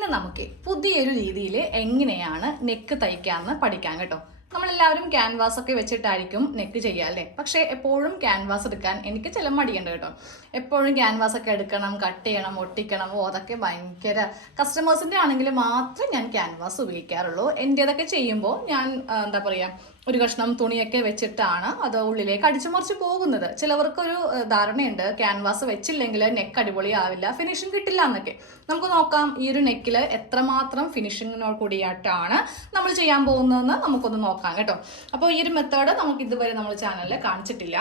ഇന്ന് നമുക്ക് പുതിയൊരു രീതിയിൽ എങ്ങനെയാണ് നെക്ക് തയ്ക്കാമെന്ന് പഠിക്കാം കേട്ടോ. നമ്മളെല്ലാവരും ക്യാൻവാസ് ഒക്കെ വെച്ചിട്ടായിരിക്കും നെക്ക് ചെയ്യുക അല്ലേ? പക്ഷേ എപ്പോഴും ക്യാൻവാസ് എടുക്കാൻ എനിക്ക് ചില മടിയുണ്ട് കേട്ടോ. എപ്പോഴും ക്യാൻവാസ് ഒക്കെ എടുക്കണം കട്ട് ചെയ്യണം ഒട്ടിക്കണം. ഓ അതൊക്കെ ഭയങ്കര കസ്റ്റമേഴ്സിന്റെ ആണെങ്കിൽ മാത്രമേ ഞാൻ ക്യാൻവാസ് ഉപയോഗിക്കാറുള്ളൂ. എന്റേതൊക്കെ ചെയ്യുമ്പോൾ ഞാൻ എന്താ പറയുക ഒരു കഷ്ണം തുണിയൊക്കെ വെച്ചിട്ടാണ് അത് ഉള്ളിലേക്ക് അടിച്ചു മറിച്ച് പോകുന്നത്. ചിലവർക്കൊരു ധാരണയുണ്ട് ക്യാൻവാസ് വെച്ചില്ലെങ്കിൽ നെക്ക് അടിപൊളിയാവില്ല ഫിനിഷിങ് കിട്ടില്ല എന്നൊക്കെ. നമുക്ക് നോക്കാം ഈ ഒരു നെക്കിൽ എത്രമാത്രം ഫിനിഷിങ്ങിനോട് കൂടിയായിട്ടാണ് നമ്മൾ ചെയ്യാൻ പോകുന്നതെന്ന് നമുക്കൊന്ന് നോക്കാം കേട്ടോ. അപ്പോൾ ഈ ഒരു മെത്തേഡ് നമുക്ക് ഇതുവരെ നമ്മൾ ചാനലിൽ കാണിച്ചിട്ടില്ല.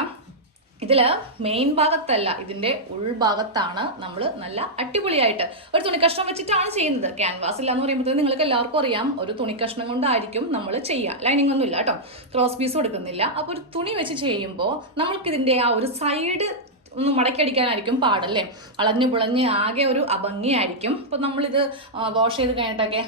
ഇതിൽ മെയിൻ ഭാഗത്തല്ല ഇതിന്റെ ഉൾഭാഗത്താണ് നമ്മൾ നല്ല അടിപൊളിയായിട്ട് ഒരു തുണിക്കഷ്ണം വെച്ചിട്ടാണ് ചെയ്യുന്നത്. ക്യാൻവാസ് ഇല്ല എന്ന് പറയുമ്പോൾ നിങ്ങൾക്ക് എല്ലാവർക്കും അറിയാം ഒരു തുണിക്കഷ്ണം കൊണ്ടായിരിക്കും നമ്മൾ ചെയ്യുക ലൈനിങ് ഒന്നും ഇല്ല കേട്ടോ. ക്രോസ് പീസ് കൊടുക്കുന്നില്ല. അപ്പോൾ ഒരു തുണി വെച്ച് ചെയ്യുമ്പോൾ നമ്മൾക്കിതിന്റെ ആ ഒരു സൈഡ് ഒന്ന് മടക്കിയടിക്കാനായിരിക്കും പാടല്ലേ? അളഞ്ഞു പുളഞ്ഞ് ആകെ ഒരു അഭംഗിയായിരിക്കും. അപ്പം നമ്മളിത് വാഷ് ചെയ്ത് കഴിഞ്ഞിട്ടൊക്കെ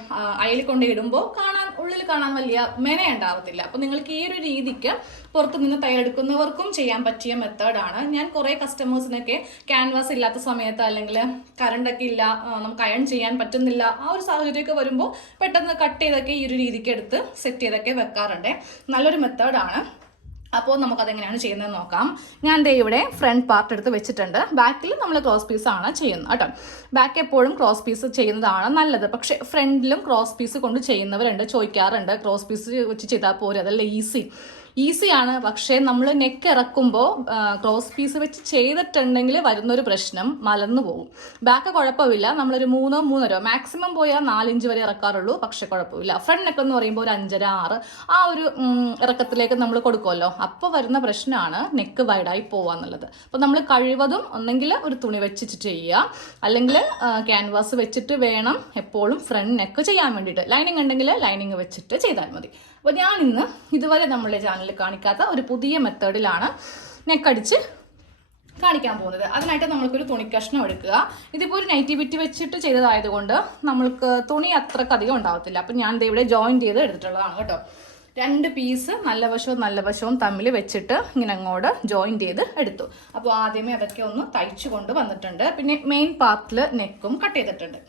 അയലിൽ കൊണ്ട് ഇടുമ്പോൾ കാണാൻ ഉള്ളിൽ കാണാൻ വലിയ മെന ഉണ്ടാവത്തില്ല അപ്പം നിങ്ങൾക്ക് ഈ ഒരു രീതിക്ക് പുറത്ത് നിന്ന് തയ്യെടുക്കുന്നവർക്കും ചെയ്യാൻ പറ്റിയ മെത്തേഡാണ് ഞാൻ കുറേ കസ്റ്റമേഴ്സിനൊക്കെ ക്യാൻവാസ് ഇല്ലാത്ത സമയത്ത് അല്ലെങ്കിൽ കറണ്ടൊക്കെ ഇല്ല നമുക്ക് അയൺ ചെയ്യാൻ പറ്റുന്നില്ല ആ ഒരു സാഹചര്യമൊക്കെ വരുമ്പോൾ പെട്ടെന്ന് കട്ട് ചെയ്തൊക്കെ ഈ ഒരു രീതിക്ക് എടുത്ത് സെറ്റ് ചെയ്തൊക്കെ വെക്കാറുണ്ട്. നല്ലൊരു മെത്തേഡാണ് അപ്പോൾ നമുക്കതെങ്ങനെയാണ് ചെയ്യുന്നത് നോക്കാം. ഞാൻ ദേ ഇവിടെ ഫ്രണ്ട് പാർട്ട് എടുത്ത് വെച്ചിട്ടുണ്ട്. ബാക്കിൽ നമ്മൾ ക്രോസ് പീസ് ആണ് ചെയ്യുന്നത് കേട്ടോ. ബാക്ക് എപ്പോഴും ക്രോസ് പീസ് ചെയ്യുന്നതാണ് നല്ലത്. പക്ഷേ ഫ്രണ്ടിലും ക്രോസ് പീസ് കൊണ്ട് ചെയ്യുന്നവരുണ്ട് ചോദിക്കാറുണ്ട്. ക്രോസ് പീസ് വെച്ച് ചെയ്താൽ പോരെ? അതല്ല ഈസി ഈസിയാണ്. പക്ഷേ നമ്മൾ നെക്ക് ഇറക്കുമ്പോൾ ക്രോസ് പീസ് വെച്ച് ചെയ്തിട്ടുണ്ടെങ്കിൽ വരുന്നൊരു പ്രശ്നം മലന്നു പോകും. ബാക്ക് കുഴപ്പമില്ല. നമ്മളൊരു മൂന്നോ മൂന്നരോ മാക്സിമം പോയാൽ നാലിഞ്ച് വരെ ഇറക്കാറുള്ളൂ. പക്ഷേ കുഴപ്പമില്ല. ഫ്രണ്ട് നെക്ക് എന്ന് പറയുമ്പോൾ ഒരു അഞ്ചര ആറ് ആ ഒരു ഇറക്കത്തിലേക്ക് നമ്മൾ കൊടുക്കുമല്ലോ അപ്പോൾ വരുന്ന പ്രശ്നമാണ് നെക്ക് വൈഡായി പോകുക എന്നുള്ളത് അപ്പോൾ നമ്മൾ കഴിവതും ഒന്നെങ്കിൽ ഒരു തുണി വെച്ചിട്ട് ചെയ്യുക അല്ലെങ്കിൽ ക്യാൻവാസ് വെച്ചിട്ട് വേണം എപ്പോഴും ഫ്രണ്ട് നെക്ക് ചെയ്യാൻ വേണ്ടിയിട്ട്. ലൈനിങ് ഉണ്ടെങ്കിൽ ലൈനിങ് വെച്ചിട്ട് ചെയ്താൽ മതി. അപ്പോൾ ഞാൻ ഇന്ന് ഇതുവരെ നമ്മളുടെ ചാനലിൽ കാണിക്കാത്ത ഒരു പുതിയ മെത്തേഡിലാണ് നെക്കടിച്ച് കാണിക്കാൻ പോകുന്നത്. അതിനായിട്ട് നമ്മൾക്കൊരു തുണിക്കഷ്ണം എടുക്കുക. ഇതിപ്പോൾ ഒരു നൈറ്റി ബിറ്റ് വെച്ചിട്ട് ചെയ്തതായതുകൊണ്ട് നമ്മൾക്ക് തുണി അത്രക്കധികം അധികം ഉണ്ടാവത്തില്ല. അപ്പം ഞാൻ ദേ ഇവിടെ ജോയിൻ ചെയ്ത് എടുത്തിട്ടുള്ളതാണ് കേട്ടോ. രണ്ട് പീസ് നല്ല വശവും നല്ല വശവും തമ്മിൽ വെച്ചിട്ട് ഇങ്ങനെ അങ്ങോട്ട് ജോയിൻ ചെയ്ത് എടുത്തു. അപ്പോൾ ആദ്യമേ അതൊക്കെ ഒന്ന് തയ്ച്ചു കൊണ്ട് വന്നിട്ടുണ്ട്. പിന്നെ മെയിൻ പാർട്ടിൽ നെക്കും കട്ട് ചെയ്തിട്ടുണ്ട്.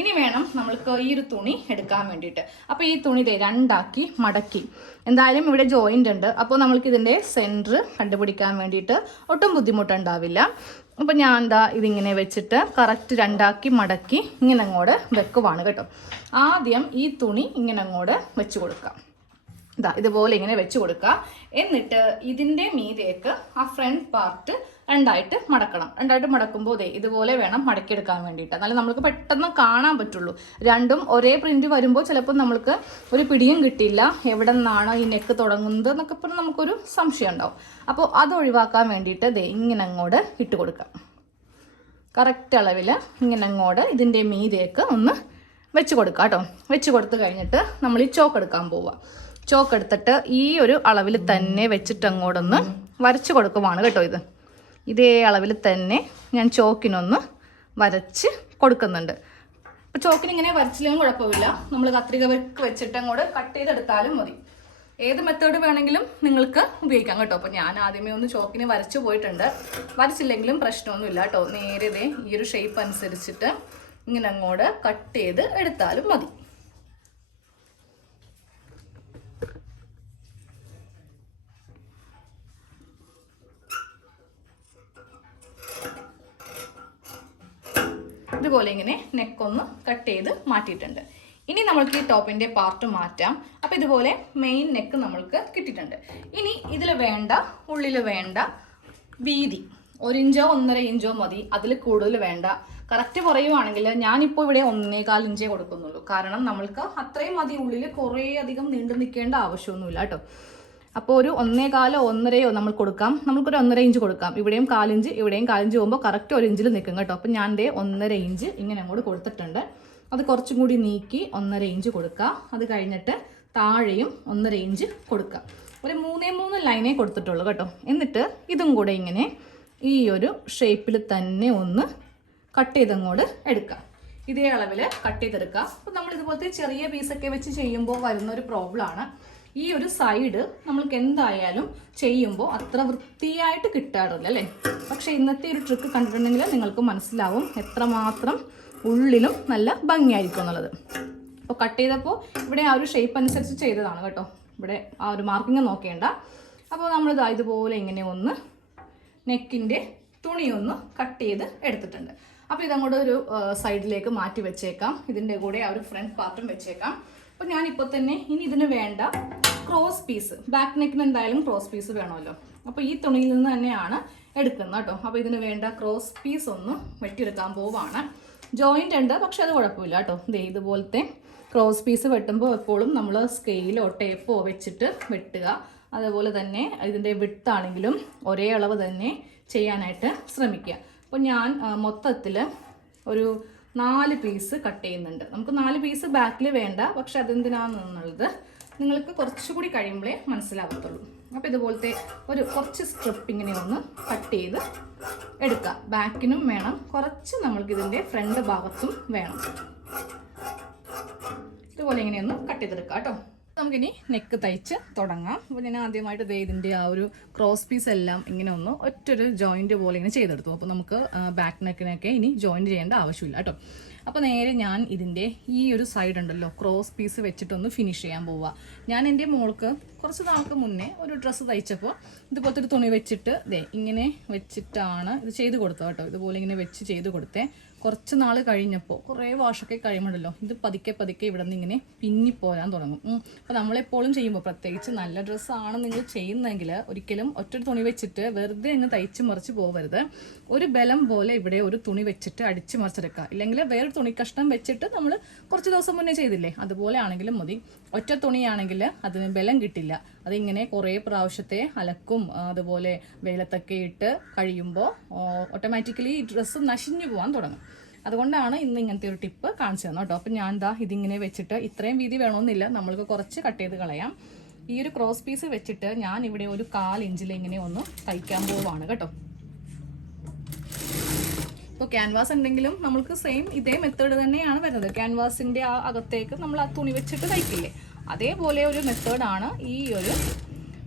ഇനി വേണം നമ്മൾക്ക് ഈ ഒരു തുണി എടുക്കാൻ വേണ്ടിയിട്ട്. അപ്പോൾ ഈ തുണി ദേ രണ്ടാക്കി മടക്കി. എന്തായാലും ഇവിടെ ജോയിന്റ് ഉണ്ട്. അപ്പോൾ നമ്മൾക്ക് ഇതിന്റെ സെന്റർ കണ്ടുപിടിക്കാൻ വേണ്ടിയിട്ട് ഒട്ടും ബുദ്ധിമുട്ടുണ്ടാവില്ല. അപ്പോൾ ഞാൻ എന്താ ഇതിങ്ങനെ വെച്ചിട്ട് കറക്റ്റ് രണ്ടാക്കി മടക്കി ഇങ്ങനെ അങ്ങോട്ട് വെക്കുവാണ് കേട്ടോ. ആദ്യം ഈ തുണി ഇങ്ങനെ അങ്ങോട്ട് വെച്ച് കൊടുക്കാം. ഇതാ ഇതുപോലെ ഇങ്ങനെ വെച്ച് കൊടുക്കുക എന്നിട്ട് ഇതിന്റെ മീതേക്ക് ആ ഫ്രണ്ട് പാർട്ട് രണ്ടായിട്ട് മടക്കണം. രണ്ടായിട്ട് മടക്കുമ്പോൾ ഇതേ ഇതുപോലെ വേണം മടക്കിയെടുക്കാൻ വേണ്ടിയിട്ട്. എന്നാലും നമുക്ക് പെട്ടെന്ന് കാണാൻ പറ്റുള്ളൂ. രണ്ടും ഒരേ പ്രിന്റ് വരുമ്പോൾ ചിലപ്പോൾ നമ്മൾക്ക് ഒരു പിടിയും കിട്ടിയില്ല. എവിടെ നിന്നാണ് ഈ നെക്ക് തുടങ്ങുന്നത് എന്നൊക്കെ പറഞ്ഞ് നമുക്കൊരു സംശയം ഉണ്ടാവും. അപ്പോൾ അത് ഒഴിവാക്കാൻ വേണ്ടിയിട്ട് ദേ ഇങ്ങനെ അങ്ങോട്ട് ഇട്ട് കൊടുക്കാം. കറക്റ്റ് അളവിൽ ഇങ്ങനെ അങ്ങോട്ട് ഇതിന്റെ മീതേക്ക് ഒന്ന് വെച്ച് കൊടുക്കുക കേട്ടോ. വെച്ച് കൊടുത്ത് കഴിഞ്ഞിട്ട് നമ്മൾ ഈ ചോക്ക് എടുക്കാൻ പോവുക ചോക്ക് എടുത്തിട്ട് ഈ ഒരു അളവിൽ തന്നെ വെച്ചിട്ട് അങ്ങോട്ടൊന്ന് വരച്ച് കൊടുക്കുവാണ് കേട്ടോ ഇത്. ഇതേ അളവിൽ തന്നെ ഞാൻ ചോക്കിനൊന്ന് വരച്ച് കൊടുക്കുന്നുണ്ട്. അപ്പോൾ ചോക്കിന് ഇങ്ങനെ വരച്ചില്ലെങ്കിലും കുഴപ്പമില്ല. നമ്മൾ കത്രിക വെച്ചിട്ട് അങ്ങോട്ട് കട്ട് ചെയ്തെടുത്താലും മതി. ഏത് മെത്തേഡ് വേണമെങ്കിലും നിങ്ങൾക്ക് ഉപയോഗിക്കാം കേട്ടോ. അപ്പോൾ ഞാൻ ആദ്യമേ ഒന്ന് ചോക്കിന് വരച്ചു പോയിട്ടുണ്ട്. വരച്ചില്ലെങ്കിലും പ്രശ്നമൊന്നുമില്ല കേട്ടോ. നേരെ ഈ ഒരു ഷേപ്പ് അനുസരിച്ചിട്ട് ഇങ്ങനെ അങ്ങോട്ട് കട്ട് ചെയ്ത് എടുത്താലും മതി. ഇതുപോലെ ഇങ്ങനെ നെക്കൊന്ന് കട്ട് ചെയ്ത് മാറ്റിയിട്ടുണ്ട്. ഇനി നമ്മൾക്ക് ഈ ടോപ്പിന്റെ പാർട്ട് മാറ്റാം. അപ്പോൾ ഇതുപോലെ മെയിൻ നെക്ക് നമ്മൾക്ക് കിട്ടിയിട്ടുണ്ട്. ഇനി ഇതിൽ വേണ്ട ഉള്ളിൽ വേണ്ട വീതി. ഒരിഞ്ചോ ഒന്നര ഇഞ്ചോ മതി. അതിൽ കൂടുതൽ വേണ്ട. കറക്റ്റ് പറയുവാണെങ്കിൽ ഞാനിപ്പോൾ ഇവിടെ ഒന്നേകാൽ ഇഞ്ചേ കൊടുക്കുന്നുള്ളൂ. കാരണം നമ്മൾക്ക് അത്രയും മതി. ഉള്ളിൽ കുറേ അധികം നീണ്ടു നിൽക്കേണ്ട ആവശ്യമൊന്നുമില്ല കേട്ടോ. അപ്പോൾ ഒരു ഒന്നേ കാലോ ഒന്നരയോ നമ്മൾ കൊടുക്കാം. നമുക്കൊരു ഒന്നര ഇഞ്ച് കൊടുക്കാം. ഇവിടെയും കാലിഞ്ച് ഇവിടെയും കാലിഞ്ച് പോകുമ്പോൾ കറക്റ്റ് ഒരു ഇഞ്ചിൽ നിൽക്കും കേട്ടോ. അപ്പം ഞാൻ ദേ ഒന്നര ഇഞ്ച് ഇങ്ങനെ അങ്ങോട്ട് കൊടുത്തിട്ടുണ്ട്. അത് കുറച്ചും കൂടി നീക്കി ഒന്നര ഇഞ്ച് കൊടുക്കാം. അത് കഴിഞ്ഞിട്ട് താഴെയും ഒന്നര ഇഞ്ച് കൊടുക്കാം. ഒരു മൂന്നേ മൂന്ന് ലൈനേ കൊടുത്തിട്ടുള്ളൂ കേട്ടോ. എന്നിട്ട് ഇതും കൂടെ ഇങ്ങനെ ഈ ഒരു ഷേപ്പിൽ തന്നെ ഒന്ന് കട്ട് ചെയ്തങ്ങോട്ട് എടുക്കാം. ഇതേ അളവിൽ കട്ട് ചെയ്തെടുക്കാം. അപ്പോൾ നമ്മൾ ഇതുപോലത്തെ ചെറിയ പീസൊക്കെ വെച്ച് ചെയ്യുമ്പോൾ വരുന്ന ഒരു പ്രോബ്ലമാണ് ഈ ഒരു സൈഡ് നമ്മൾക്ക് എന്തായാലും ചെയ്യുമ്പോൾ അത്ര വൃത്തിയായിട്ട് കിട്ടാറില്ല അല്ലേ? പക്ഷേ ഇന്നത്തെ ഒരു ട്രിക്ക് കണ്ടിട്ടുണ്ടെങ്കിൽ നിങ്ങൾക്ക് മനസ്സിലാവും എത്രമാത്രം ഉള്ളിലും നല്ല ഭംഗിയായിരിക്കും എന്നുള്ളത്. അപ്പോൾ കട്ട് ചെയ്തപ്പോൾ ഇവിടെ ആ ഒരു ഷേപ്പ് അനുസരിച്ച് ചെയ്തതാണ് കേട്ടോ. ഇവിടെ ആ ഒരു മാർക്കിങ് നോക്കേണ്ട. അപ്പോൾ നമ്മളിത് ഇതുപോലെ ഇങ്ങനെ ഒന്ന് നെക്കിന്റെ തുണിയൊന്ന് കട്ട് ചെയ്ത് എടുത്തിട്ടുണ്ട്. അപ്പോൾ ഇതങ്ങോട്ട് ഒരു സൈഡിലേക്ക് മാറ്റി വെച്ചേക്കാം. ഇതിന്റെ കൂടെ ആ ഒരു ഫ്രണ്ട് പാർട്ടും വെച്ചേക്കാം. അപ്പോൾ ഞാനിപ്പോൾ തന്നെ ഇനി ഇതിന് വേണ്ട ക്രോസ് പീസ് ബാക്ക് നെക്കിന് എന്തായാലും ക്രോസ് പീസ് വേണമല്ലോ. അപ്പോൾ ഈ തുണിയിൽ നിന്ന് തന്നെയാണ് എടുക്കുന്നത് കേട്ടോ. അപ്പോൾ ഇതിന് വേണ്ട ക്രോസ് പീസ് ഒന്ന് വെട്ടിയെടുക്കാൻ പോവാണ്. ജോയിന്റ് ഉണ്ട് പക്ഷെ അത് കുഴപ്പമില്ല കേട്ടോ. ദേ ഇതുപോലത്തെ ക്രോസ് പീസ് വെട്ടുമ്പോൾ എപ്പോഴും നമ്മൾ സ്കെയിലോ ടേപ്പോ വെച്ചിട്ട് വെട്ടുക. അതേപോലെ തന്നെ ഇതിന്റെ വിട്ടാണെങ്കിലും ഒരേ അളവ് തന്നെ ചെയ്യാനായിട്ട് ശ്രമിക്കുക. അപ്പോൾ ഞാൻ മൊത്തത്തിൽ ഒരു നാല് പീസ് കട്ട് ചെയ്യുന്നുണ്ട്. നമുക്ക് നാല് പീസ് ബാക്കിൽ വേണ്ട പക്ഷെ അതെന്തിനാണെന്നുള്ളത് നിങ്ങൾക്ക് കുറച്ചുകൂടി കഴിയുമ്പോഴേ മനസ്സിലാകത്തുള്ളൂ അപ്പോൾ ഇതുപോലത്തെ ഒരു കുറച്ച് സ്ട്രിപ്പ് ഇങ്ങനെ ഒന്ന് കട്ട് ചെയ്ത് എടുക്കാം. ബാക്കിനും വേണം. കുറച്ച് നമ്മൾക്ക് ഇതിന്റെ ഫ്രണ്ട് ഭാഗത്തും വേണം. ഇതുപോലെ ഇങ്ങനെയൊന്ന് കട്ട് ചെയ്തെടുക്കാം കേട്ടോ. നമുക്കിനി നെക്ക് തയ്ച്ച് തുടങ്ങാം. അപ്പോൾ ഞാൻ ആദ്യമായിട്ട് ദേ ഇതിന്റെ ആ ഒരു ക്രോസ് പീസ് എല്ലാം ഇങ്ങനെ ഒന്ന് ഒറ്റൊരു ജോയിന്റ് പോലെ ഇങ്ങനെ ചെയ്തെടുത്തു. അപ്പോൾ നമുക്ക് ബാക്ക് നെക്കിനൊക്കെ ഇനി ജോയിന്റ് ചെയ്യേണ്ട ആവശ്യമില്ല കേട്ടോ. അപ്പോൾ നേരെ ഞാൻ ഇതിന്റെ ഈ ഒരു സൈഡ് ഉണ്ടല്ലോ ക്രോസ് പീസ് വെച്ചിട്ടൊന്ന് ഫിനിഷ് ചെയ്യാൻ പോവുക ഞാൻ എന്റെ മോൾക്ക് കുറച്ച് നാൾക്ക് മുന്നേ ഒരു ഡ്രസ്സ് തയ്ച്ചപ്പോൾ ഇതുപോലത്തെ ഒരു തുണി വെച്ചിട്ട് ദേ ഇങ്ങനെ വെച്ചിട്ടാണ് ഇത് ചെയ്ത് കൊടുത്തത് കേട്ടോ. ഇതുപോലെ ഇങ്ങനെ വെച്ച് ചെയ്ത് കൊടുത്തേ. കുറച്ച് നാൾ കഴിഞ്ഞപ്പോൾ കുറേ വാഷൊക്കെ കഴിയുമ്പോഴല്ലോ ഇത് പതുക്കെ പതുക്കെ ഇവിടെ നിന്ന് ഇങ്ങനെ പിന്നിപ്പോരാൻ തുടങ്ങും. അപ്പോൾ നമ്മളെപ്പോഴും ചെയ്യുമ്പോൾ പ്രത്യേകിച്ച് നല്ല ഡ്രസ്സാണ് നിങ്ങൾ ചെയ്യുന്നതെങ്കിൽ ഒരിക്കലും ഒറ്റൊരു തുണി വെച്ചിട്ട് വെറുതെ ഇന്ന് തയ്ച്ച് മറിച്ച് പോകരുത് ഒരു ബലം പോലെ ഇവിടെ ഒരു തുണി വെച്ചിട്ട് അടിച്ച് മറിച്ചെടുക്കുക. ഇല്ലെങ്കിൽ വേറൊരു തുണി കഷ്ണം വെച്ചിട്ട് നമ്മൾ കുറച്ച് ദിവസം മുന്നേ ചെയ്തില്ലേ? അതുപോലെ ആണെങ്കിലും മതി. ഒറ്റ തുണിയാണെങ്കിൽ അതിന് ബലം കിട്ടില്ല. അതിങ്ങനെ കുറേ പ്രാവശ്യത്തെ അലക്കും അതുപോലെ വെയിലത്തൊക്കെ ഇട്ട് കഴിയുമ്പോൾ ഓട്ടോമാറ്റിക്കലി ഡ്രസ്സ് നശിഞ്ഞു പോകാൻ തുടങ്ങും. അതുകൊണ്ടാണ് ഇന്ന് ഇങ്ങനത്തെ ഒരു ടിപ്പ് കാണിച്ചു തന്നെ കേട്ടോ. അപ്പം ഞാൻ എന്താ ഇതിങ്ങനെ വെച്ചിട്ട് ഇത്രയും വീതി വേണമെന്നില്ല. നമ്മൾക്ക് കുറച്ച് കട്ട് ചെയ്ത് കളയാം. ഈ ഒരു ക്രോസ് പീസ് വെച്ചിട്ട് ഞാൻ ഇവിടെ ഒരു കാൽ ഇഞ്ചിൽ ഇങ്ങനെ ഒന്ന് തയ്ക്കാൻ പോവാണ് കേട്ടോ. ഇപ്പോൾ ക്യാൻവാസ് ഉണ്ടെങ്കിലും നമുക്ക് സെയിം ഇതേ മെത്തേഡ് തന്നെയാണ് വരുന്നത്. ക്യാൻവാസിന്റെ ആ അകത്തേക്ക് നമ്മൾ ആ തുണി വെച്ചിട്ട് തയ്ക്കില്ലേ? അതേപോലെ ഒരു മെത്തേഡാണ് ഈ ഒരു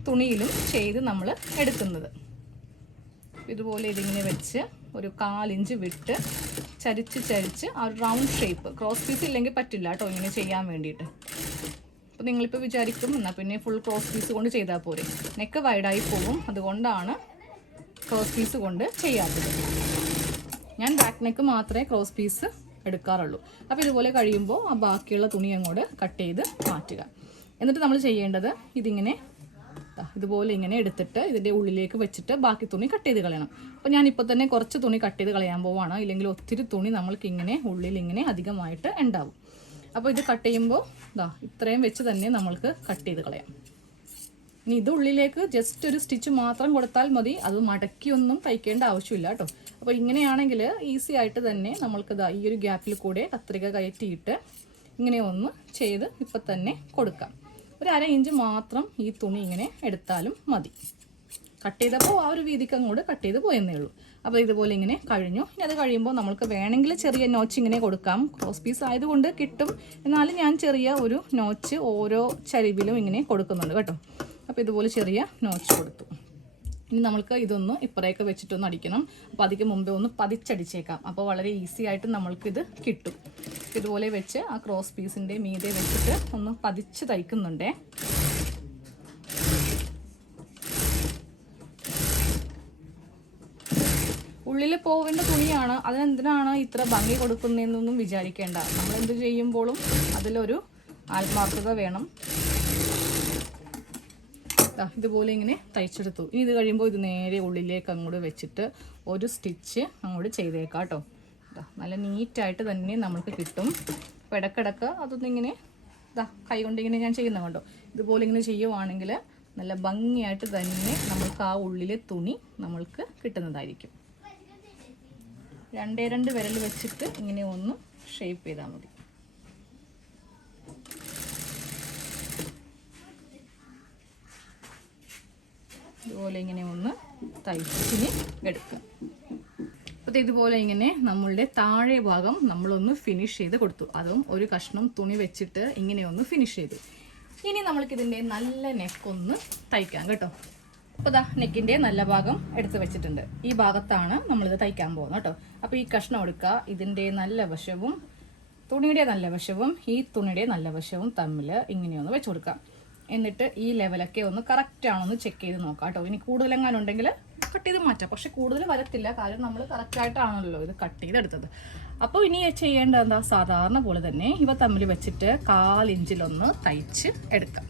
തുണിയിലും ചെയ്ത് നമ്മൾ എടുക്കുന്നത്. ഇതുപോലെ ഇതിങ്ങനെ വെച്ച് ഒരു കാലിഞ്ച് വിട്ട് ചരിച്ച് ചരിച്ച് ആ ഒരു റൗണ്ട് ഷേപ്പ് ക്രോസ് പീസ് ഇല്ലെങ്കിൽ പറ്റില്ല കേട്ടോ ഇങ്ങനെ ചെയ്യാൻ വേണ്ടിയിട്ട്. അപ്പോൾ നിങ്ങളിപ്പോൾ വിചാരിക്കും എന്നാൽ പിന്നെ ഫുൾ ക്രോസ് പീസ് കൊണ്ട് ചെയ്താൽ പോരെ. നെക്ക് വൈഡായി പോകും അതുകൊണ്ടാണ് ക്രോസ് പീസ് കൊണ്ട് ചെയ്യാത്തത്. ഞാൻ ബാക്ക് നെക്ക് മാത്രമേ ക്രോസ് പീസ് എടുക്കാറുള്ളൂ. അപ്പോൾ ഇതുപോലെ കഴിയുമ്പോൾ ആ ബാക്കിയുള്ള തുണി അങ്ങോട്ട് കട്ട് ചെയ്ത് മാറ്റുക. എന്നിട്ട് നമ്മൾ ചെയ്യേണ്ടത് ഇതിങ്ങനെ ഇതുപോലെ ഇങ്ങനെ എടുത്തിട്ട് ഇതിന്റെ ഉള്ളിലേക്ക് വെച്ചിട്ട് ബാക്കി തുണി കട്ട് ചെയ്ത് കളയണം. അപ്പോൾ ഞാനിപ്പോൾ തന്നെ കുറച്ച് തുണി കട്ട് ചെയ്ത് കളയാൻ പോവാണ്. ഇല്ലെങ്കിൽ ഒത്തിരി തുണി നമ്മൾക്ക് ഇങ്ങനെ ഉള്ളിൽ ഇങ്ങനെ അധികമായിട്ട് ഉണ്ടാവും. അപ്പോൾ ഇത് കട്ട് ചെയ്യുമ്പോൾ ഇതാ ഇത്രയും വെച്ച് തന്നെ നമ്മൾക്ക് കട്ട് ചെയ്ത് കളയാം. ഇനി ഇത് ഉള്ളിലേക്ക് ജസ്റ്റ് ഒരു സ്റ്റിച്ച് മാത്രം കൊടുത്താൽ മതി. അത് മടക്കിയൊന്നും തയ്ക്കേണ്ട ആവശ്യമില്ല കേട്ടോ. അപ്പോൾ ഇങ്ങനെയാണെങ്കിൽ ഈസി ആയിട്ട് തന്നെ നമ്മൾക്ക് ദാ ഈ ഒരു ഗ്യാപ്പിൽ കൂടെ കത്രിക കയറ്റിയിട്ട് ഇങ്ങനെ ഒന്ന് ചെയ്ത് ഇപ്പം തന്നെ കൊടുക്കാം. ഒരു അര ഇഞ്ച് മാത്രം ഈ തുണി ഇങ്ങനെ എടുത്താലും മതി. കട്ട് ചെയ്തപ്പോൾ ആ ഒരു വീതിക്ക് അങ്ങോട്ട് കട്ട് ചെയ്ത് പോയെന്നേ ഉള്ളൂ. അപ്പോൾ ഇതുപോലെ ഇങ്ങനെ കഴിഞ്ഞു. ഇനി അത് കഴിയുമ്പോൾ നമുക്ക് വേണമെങ്കിൽ ചെറിയ നോച്ച് ഇങ്ങനെ കൊടുക്കാം. ക്രോസ് പീസ് ആയതുകൊണ്ട് കിട്ടും. എന്നാലും ഞാൻ ചെറിയ ഒരു നോച്ച് ഓരോ ചരിവിലും ഇങ്ങനെ കൊടുക്കുന്നുണ്ട് കേട്ടോ. അപ്പോൾ ഇതുപോലെ ചെറിയ നോച്ച് കൊടുത്തു. ഇനി നമ്മൾക്ക് ഇതൊന്ന് ഇപ്പറയൊക്കെ വെച്ചിട്ടൊന്ന് അടിക്കണം. അപ്പോൾ അതിക്ക് മുമ്പേ ഒന്ന് പതിച്ചടിച്ചേക്കാം. അപ്പോൾ വളരെ ഈസി ആയിട്ട് നമ്മൾക്കിത് കിട്ടും. ഇതുപോലെ വെച്ച് ആ ക്രോസ് പീസിന്റെ മീതെ വെച്ചിട്ട് ഒന്ന് പതിച്ച് തയ്ക്കുന്നുണ്ടേ. ഉള്ളിൽ പോവേണ്ട തുണിയാണ്. അതിനെന്തിനാണ് ഇത്ര ഭംഗി കൊടുക്കുന്നതെന്നൊന്നും വിചാരിക്കേണ്ട. നമ്മൾ എന്ത് ചെയ്യുമ്പോഴും അതിലൊരു ആത്മാർത്ഥത വേണം. ഇതുപോലെ ഇങ്ങനെ തയ്ച്ചെടുത്തു. ഇനി ഇത് കഴിയുമ്പോൾ ഇത് നേരെ ഉള്ളിലേക്ക് അങ്ങോട്ട് വെച്ചിട്ട് ഒരു സ്റ്റിച്ച് അങ്ങോട്ട് ചെയ്തേക്കാം കേട്ടോ. നല്ല നീറ്റായിട്ട് തന്നെ നമുക്ക് കിട്ടും. അപ്പോൾ ഇടക്കിടക്ക് അതൊന്നിങ്ങനെ ഇതാ കൈ കൊണ്ട് ഇങ്ങനെ ഞാൻ ചെയ്യുന്ന കണ്ടോ? ഇതുപോലെ ഇങ്ങനെ ചെയ്യുവാണെങ്കിൽ നല്ല ഭംഗിയായിട്ട് തന്നെ നമുക്ക് ആ ഉള്ളിലെ തുണി നമ്മൾക്ക് കിട്ടുന്നതായിരിക്കും. രണ്ടേ രണ്ട് വിരൽ വെച്ചിട്ട് ഇങ്ങനെ ഒന്ന് ഷേപ്പ് ചെയ്താൽ മതി. ഇതുപോലെ ഇങ്ങനെ ഒന്ന് തയ്ച്ചിന് എടുക്കുക. അപ്പോൾ ഇതുപോലെ ഇങ്ങനെ നമ്മളുടെ താഴെ ഭാഗം നമ്മളൊന്ന് ഫിനിഷ് ചെയ്ത് കൊടുത്തു. അതും ഒരു കഷ്ണം തുണി വെച്ചിട്ട് ഇങ്ങനെ ഒന്ന് ഫിനിഷ് ചെയ്തു. ഇനി നമ്മൾക്കിതിന്റെ നല്ല നെക്കൊന്ന് തയ്ക്കാം കേട്ടോ. അപ്പോൾ ദാ നെക്കിന്റെ നല്ല ഭാഗം എടുത്ത് വെച്ചിട്ടുണ്ട്. ഈ ഭാഗത്താണ് നമ്മളിത് തയ്ക്കാൻ പോകുന്നത് കേട്ടോ. അപ്പോൾ ഈ കഷ്ണം എടുക്കുക. ഇതിന്റെ നല്ല വശവും തുണിയുടെ നല്ല വശവും ഈ തുണിയുടെ നല്ല വശവും തമ്മിൽ ഇങ്ങനെയൊന്ന് വെച്ച് കൊടുക്കാം എന്നിട്ട് ഈ ലെവലൊക്കെ ഒന്ന് കറക്റ്റ് ആണോ എന്ന് ചെക്ക് ചെയ്ത് നോക്കാം കേട്ടോ. ഇനി കൂടുതലെങ്ങാനും ഉണ്ടെങ്കിൽ കട്ട് ചെയ്ത് മാറ്റാം. പക്ഷെ കൂടുതൽ വരത്തില്ല. കാരണം നമ്മൾ കറക്റ്റായിട്ടാണല്ലോ ഇത് കട്ട് ചെയ്തെടുത്തത്. അപ്പോൾ ഇനി ചെയ്യേണ്ടത് എന്താ? സാധാരണ പോലെ തന്നെ ഇവ തമ്മിൽ വെച്ചിട്ട് കാലിഞ്ചിലൊന്ന് തയ്ച്ച് എടുക്കാം.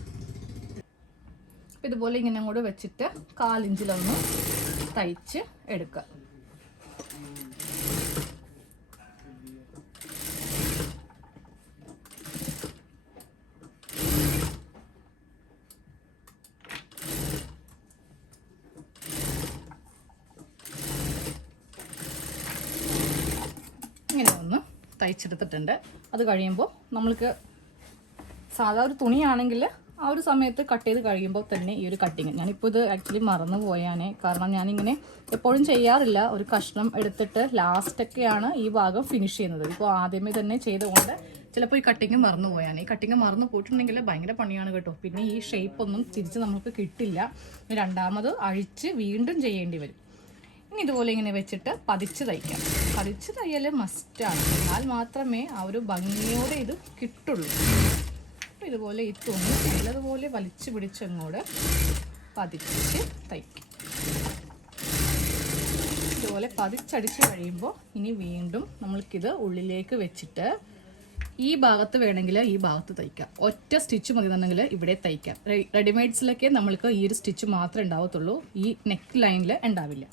അപ്പോൾ ഇതുപോലെ ഇങ്ങനെ കൂടെ വെച്ചിട്ട് കാലിഞ്ചിലൊന്ന് തയ്ച്ച് എടുക്കുക ഇങ്ങനെ ഒന്ന് തയ്ച്ചെടുത്തിട്ടുണ്ട്. അത് കഴിയുമ്പോൾ നമ്മൾക്ക് സാധാ ഒരു തുണിയാണെങ്കിൽ ആ ഒരു സമയത്ത് കട്ട് ചെയ്ത് കഴിയുമ്പോൾ തന്നെ ഈ ഒരു കട്ടിങ് ഞാനിപ്പോൾ ഇത് ആക്ച്വലി മറന്നു പോയാനേ കാരണം ഞാനിങ്ങനെ എപ്പോഴും ചെയ്യാറില്ല. ഒരു കഷ്ണം എടുത്തിട്ട് ലാസ്റ്റൊക്കെയാണ് ഈ ഭാഗം ഫിനിഷ് ചെയ്യുന്നത്. ഇപ്പോൾ ആദ്യമേ തന്നെ ചെയ്തുകൊണ്ട് ചിലപ്പോൾ ഈ കട്ടിങ് മറന്നു പോയാനേ ഈ കട്ടിങ് മറന്നു പോയിട്ടുണ്ടെങ്കിൽ ഭയങ്കര പണിയാണ് കേട്ടോ. പിന്നെ ഈ ഷേപ്പ് ഒന്നും തിരിച്ച് നമുക്ക് കിട്ടില്ല. രണ്ടാമത് അഴിച്ച് വീണ്ടും ചെയ്യേണ്ടി വരും. ഇനി ഇതുപോലെ ഇങ്ങനെ വെച്ചിട്ട് പതിച്ച് തയ്ക്കാം. പതിച്ച് തയ്യൽ മസ്റ്റാണ് എന്നാൽ മാത്രമേ ആ ഒരു ഭംഗിയോടെ ഇത് കിട്ടുള്ളൂ. ഇതുപോലെ ഈ തുണി നല്ലതുപോലെ വലിച്ചു പിടിച്ചങ്ങോട് പതിച്ച് തയ്ക്കും. ഇതുപോലെ പതിച്ചടിച്ച് കഴിയുമ്പോൾ ഇനി വീണ്ടും നമ്മൾക്കിത് ഉള്ളിലേക്ക് വെച്ചിട്ട് ഈ ഭാഗത്ത് വേണമെങ്കിൽ ഈ ഭാഗത്ത് തയ്ക്കാം. ഒറ്റ സ്റ്റിച്ച് മതി ഇവിടെ തയ്ക്കാം. റെഡിമെയ്ഡ്സിലൊക്കെ നമ്മൾക്ക് ഈ ഒരു സ്റ്റിച്ച് മാത്രമേ ഉണ്ടാവത്തുള്ളൂ. ഈ നെക്ക് ലൈനിൽ ഉണ്ടാവില്ല.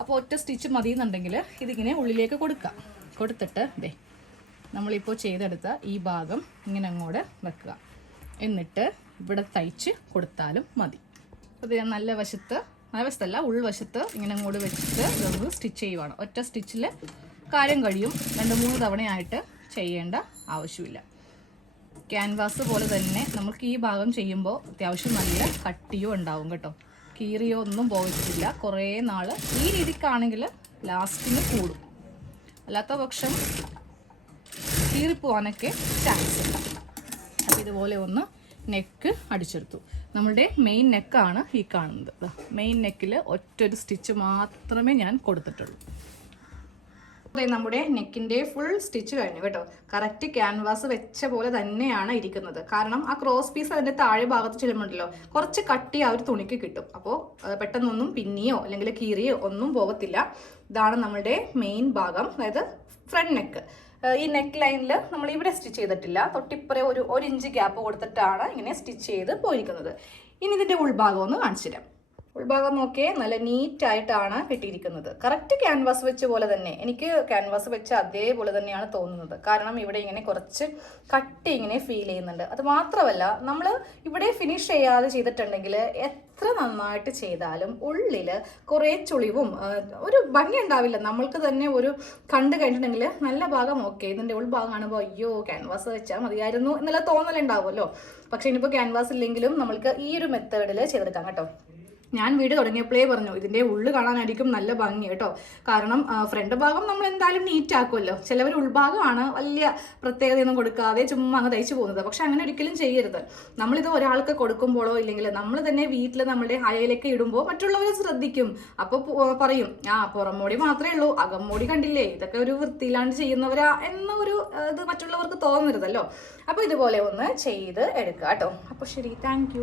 അപ്പോൾ ഒറ്റ സ്റ്റിച്ച് മതി എന്നുണ്ടെങ്കിൽ ഇതിങ്ങനെ ഉള്ളിലേക്ക് കൊടുക്കാം കൊടുത്തിട്ട് ദേ നമ്മളിപ്പോൾ ചെയ്തെടുത്ത ഈ ഭാഗം ഇങ്ങനെ അങ്ങോട്ട് വെക്കുക. എന്നിട്ട് ഇവിടെ തയ്ച്ച് കൊടുത്താലും മതി. അത് ഞാൻ നല്ല വശത്ത് നല്ല വശത്തല്ല ഉൾവശത്ത് ഇങ്ങനെ അങ്ങോട്ട് വെച്ചിട്ട് നമുക്ക് സ്റ്റിച്ച് ചെയ്യുവാണ്. ഒറ്റ സ്റ്റിച്ചിൽ കാര്യം കഴിയും. രണ്ട് മൂന്ന് തവണയായിട്ട് ചെയ്യേണ്ട ആവശ്യമില്ല. ക്യാൻവാസ് പോലെ തന്നെ നമുക്ക് ഈ ഭാഗം ചെയ്യുമ്പോൾ അത്യാവശ്യം നല്ല കട്ടിയും ഉണ്ടാവും കേട്ടോ. കീറിയോ ഒന്നും പോയിട്ടില്ല. കുറേ നാൾ ഈ രീതിക്കാണെങ്കിൽ ലാസ്റ്റിന് കൂടും. അല്ലാത്ത പക്ഷം കീറിപ്പോവാനൊക്കെ ചാൻസ് ഉണ്ട്. അപ്പോൾ ഇതുപോലെ ഒന്ന് നെക്ക് അടിച്ചെടുത്തു. നമ്മളുടെ മെയിൻ നെക്കാണ് ഈ കാണുന്നത്. മെയിൻ നെക്കിൽ ഒറ്റൊരു സ്റ്റിച്ച് മാത്രമേ ഞാൻ കൊടുത്തിട്ടുള്ളൂ. നമ്മുടെ നെക്കിന്റെ ഫുൾ സ്റ്റിച്ച് കഴിഞ്ഞു കേട്ടോ. കറക്റ്റ് ക്യാൻവാസ് വെച്ച പോലെ തന്നെയാണ് ഇരിക്കുന്നത്. കാരണം ആ ക്രോസ് പീസ് അതിന്റെ താഴെ ഭാഗത്ത് ചെല്ലുമ്പോണ്ടല്ലോ കുറച്ച് കട്ടി ആ ഒരു തുണിക്ക് കിട്ടും. അപ്പോൾ പെട്ടെന്നൊന്നും പിന്നിയോ അല്ലെങ്കിൽ കീറിയോ ഒന്നും പോകത്തില്ല ഇതാണ് നമ്മളുടെ മെയിൻ ഭാഗം അതായത് ഫ്രണ്ട് നെക്ക് ഈ നെക്ക് ലൈനിൽ നമ്മൾ ഇവിടെ സ്റ്റിച്ച് ചെയ്തിട്ടില്ല. തൊട്ടിപ്പുറ ഒരു ഒരു ഇഞ്ച് ഗ്യാപ്പ് കൊടുത്തിട്ടാണ് ഇങ്ങനെ സ്റ്റിച്ച് ചെയ്ത് പോയിരിക്കുന്നത്. ഇനി ഇതിന്റെ ഉൾഭാഗം ഒന്ന് കാണിച്ചു തരാം. ഉൾഭാഗം നോക്കിയേ നല്ല നീറ്റ് ആയിട്ടാണ് കിട്ടിയിരിക്കുന്നത്. കറക്റ്റ് ക്യാൻവാസ് വെച്ച പോലെ തന്നെ. എനിക്ക് ക്യാൻവാസ് വെച്ച അതേപോലെ തന്നെയാണ് തോന്നുന്നത്. കാരണം ഇവിടെ ഇങ്ങനെ കുറച്ച് കട്ടി ഇങ്ങനെ ഫീൽ ചെയ്യുന്നുണ്ട്. അത് മാത്രമല്ല നമ്മൾ ഇവിടെ ഫിനിഷ് ചെയ്യാതെ ചെയ്തിട്ടുണ്ടെങ്കിൽ എത്ര നന്നായിട്ട് ചെയ്താലും ഉള്ളിൽ കുറേ ചുളിവും ഒരു ഭംഗി ഉണ്ടാവില്ല. നമ്മൾക്ക് തന്നെ ഒരു കണ്ടു കഴിഞ്ഞിട്ടുണ്ടെങ്കിൽ നല്ല ഭാഗം ഓക്കെ ഇതിന്റെ ഉൾഭാഗം കാണുമ്പോൾ അയ്യോ ക്യാൻവാസ് വെച്ചാൽ മതിയായിരുന്നു എന്നുള്ള തോന്നലുണ്ടാവുമല്ലോ. പക്ഷേ ഇനിയിപ്പോൾ ക്യാൻവാസ് ഇല്ലെങ്കിലും നമ്മൾക്ക് ഈ ഒരു മെത്തേഡിൽ ചെയ്തെടുക്കാം കേട്ടോ. ഞാൻ വീട് തുടങ്ങിയപ്പോഴേ പറഞ്ഞു ഇതിന്റെ ഉള്ളു കാണാനായിരിക്കും നല്ല ഭംഗി കേട്ടോ. കാരണം ഫ്രണ്ട് ഭാഗം നമ്മൾ എന്തായാലും നീറ്റ് ആക്കുമല്ലോ. ചിലവർ ഉൾഭാഗമാണ് വലിയ പ്രത്യേകതയൊന്നും കൊടുക്കാതെ ചുമ്മാ അങ്ങ് തയ്ച്ചു പോകുന്നത്. പക്ഷെ അങ്ങനെ ഒരിക്കലും ചെയ്യരുത്. നമ്മളിത് ഒരാൾക്ക് കൊടുക്കുമ്പോഴോ ഇല്ലെങ്കിൽ നമ്മൾ തന്നെ വീട്ടിൽ നമ്മുടെ അയലൊക്കെ ഇടുമ്പോൾ മറ്റുള്ളവർ ശ്രദ്ധിക്കും. അപ്പോൾ പറയും ആ പുറമോടി മാത്രമേ ഉള്ളൂ അകമോടി കണ്ടില്ലേ ഇതൊക്കെ ഒരു വൃത്തിയിലാണ്ട് ചെയ്യുന്നവരാ എന്ന ഒരു ഇത് മറ്റുള്ളവർക്ക് തോന്നരുതല്ലോ. അപ്പോൾ ഇതുപോലെ ഒന്ന് ചെയ്ത് എടുക്കുക കേട്ടോ. അപ്പോൾ ശരി താങ്ക്